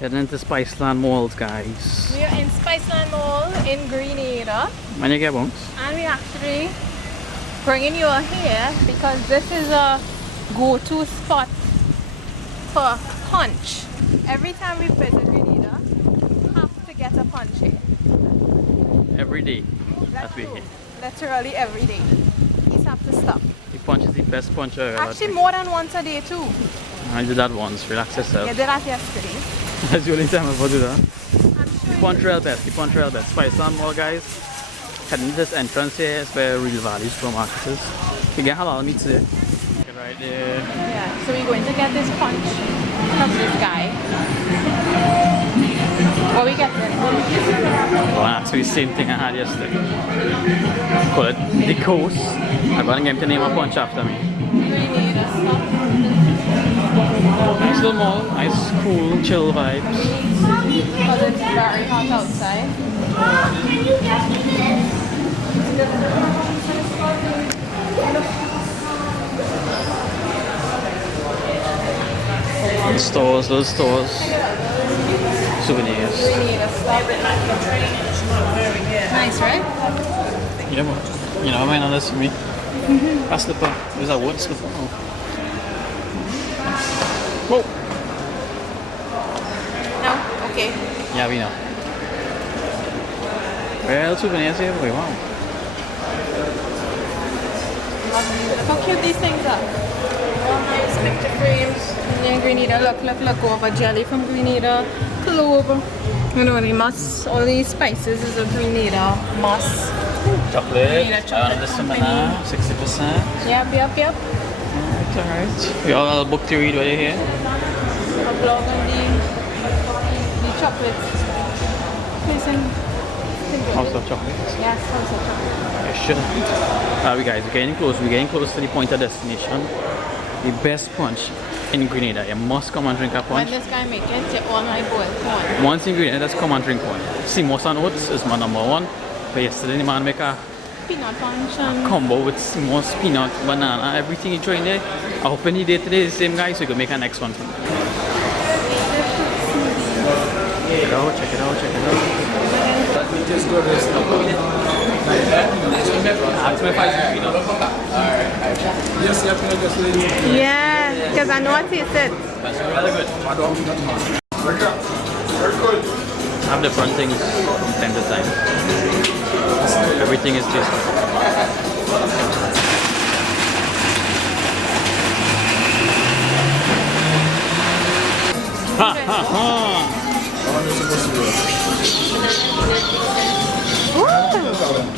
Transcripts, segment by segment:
Heading into Spiceland Malls, guys. We are in Spiceland Mall in Grenada. When you get bunks? And we actually bringing you here because this is a go-to spot for punch. Every time we visit Grenada, we have to get a punch here. Every day that we're true. here. Literally every day. You just have to stop. The punch is the best punch I've ever Actually, had. more than once a day too. I did that once. Relax yourself. You did that yesterday. That's the only time I've ever do that. I'm sure The punch rail best. The punch rail best. Spiceland Mall, guys. Heading to this entrance here is where real value supermarket is. You get halal meat there. Right there. Yeah, so we're going to get this punch from this guy. What we get then? Well, actually the same thing I had yesterday. Call it the Coast. I'm going to get him to name a punch after me. Nice little mall. Nice, cool, chill vibes. Because it's very hot outside. Stores, little stores. Souvenirs. Nice, right? Yeah, man. You know, I might not listen to me. A slipper. Is that wood slipper? Oh. Whoa. No? Okay. Yeah, we know. Well, souvenirs here. Wow. Look how cute these things are. All nice picture frames. And then Grenada, look over. Jelly from Grenada. Clove. You know, the must. All these spices is a Grenada must. Chocolate. Grenada chocolate This company. banana, 60%. Yep. It's alright. We all have a book to read while you're here. A blog on the chocolates. House of chocolates. Yes, house of chocolate. Yeah, sure. Alright, guys, we're getting close. We're getting close to the point of destination. The best punch in Grenada. You must come and drink a When punch. this guy make it, you all my boiled corn. Once in Grenada, just come and drink one. Simos and oats is my number one. But yesterday, the man make a Peanut punch and combo with Simos, peanut, banana, everything you throw in there. I hope any day today is the same guy, so you can make a next one for me. Check it out, check it out, check it out. yeah, because I know what it said. That's really good. I have different things from time to time. Everything is tasty. Ha ha ha!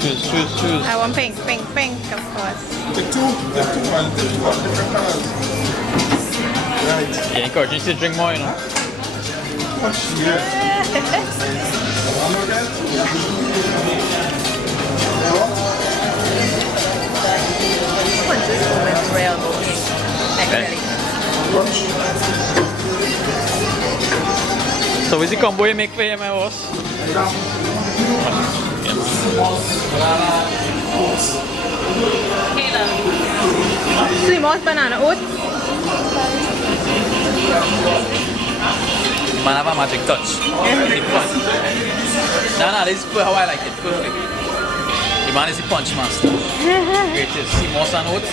Choose. I want pink, of course. The two and different colors. Right. Yeah, encourage you to drink more, you know. Punch is always real good. So what's the combo you make for him, my boss? Simos banana oats. Man have a magic touch. No, this is how I like it. Perfect. The man is the punch master. Greatest. Simos and oats.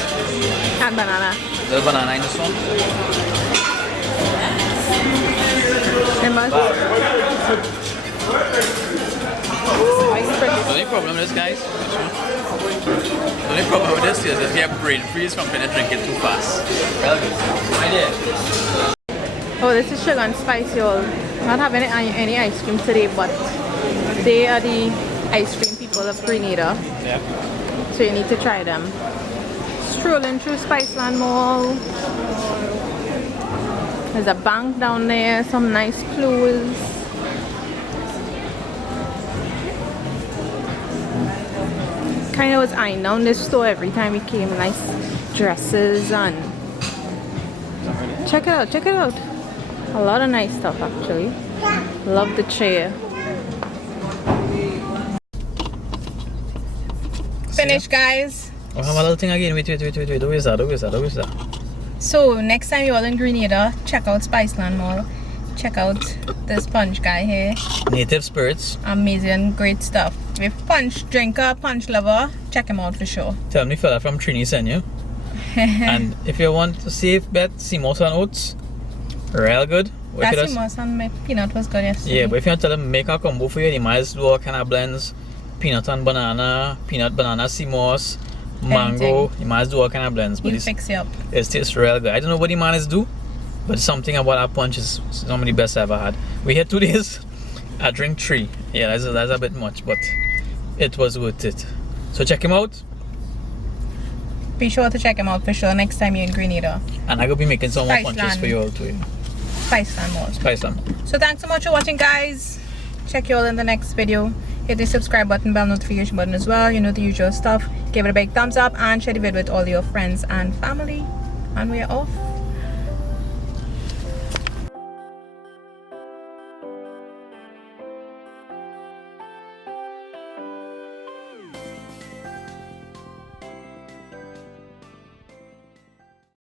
And banana. Little banana in this one. Simos. The only problem with this, guys, the only problem with this is if you have brain freeze from trying to drink it too fast. Real good. Idea. Oh, this is sugar and spice, y'all. Not having any ice cream today, but they are the ice cream people of Grenada. Yeah. So you need to try them. Strolling through Spiceland Mall. There's a bank down there, some nice clothes. Kind of was eyeing down this store every time we came. Nice dresses and check it out. A lot of nice stuff actually. Love the chair. Finished, guys. Oh, have a little thing again. Wait. Who is that? So next time you're all in Grenada, check out Spiceland Mall. check out this punch guy here. Native Spirits. Amazing, great stuff. If punch drinker, punch lover, check him out for sure. Tell me fella from Trini send you. And if you want to save bet, Simos and oats. Real good. That's Simos and my peanut was good yesterday. Yeah, but if you want to tell them make a combo for you, you might as well do all kind of blends. Peanut and banana, peanut banana Simos, mango. Anything. You might as well do all kind of blends. But He'll fix you up. it tastes real good. I don't know what the man is do, but something about our punch is some of the best I ever had. We had 2 days. I drink 3. Yeah, that's a bit much, but it was worth it. So check him out. Be sure to check him out for sure next time you're in Grenada. And I'm going to be making some more Spiceland. punches for you all too. Spiceland Mall. Spiceland. So thanks so much for watching, guys. Check you all in the next video. Hit the subscribe button, bell notification button as well. You know the usual stuff. Give it a big thumbs up and share the video with all your friends and family. And we're off.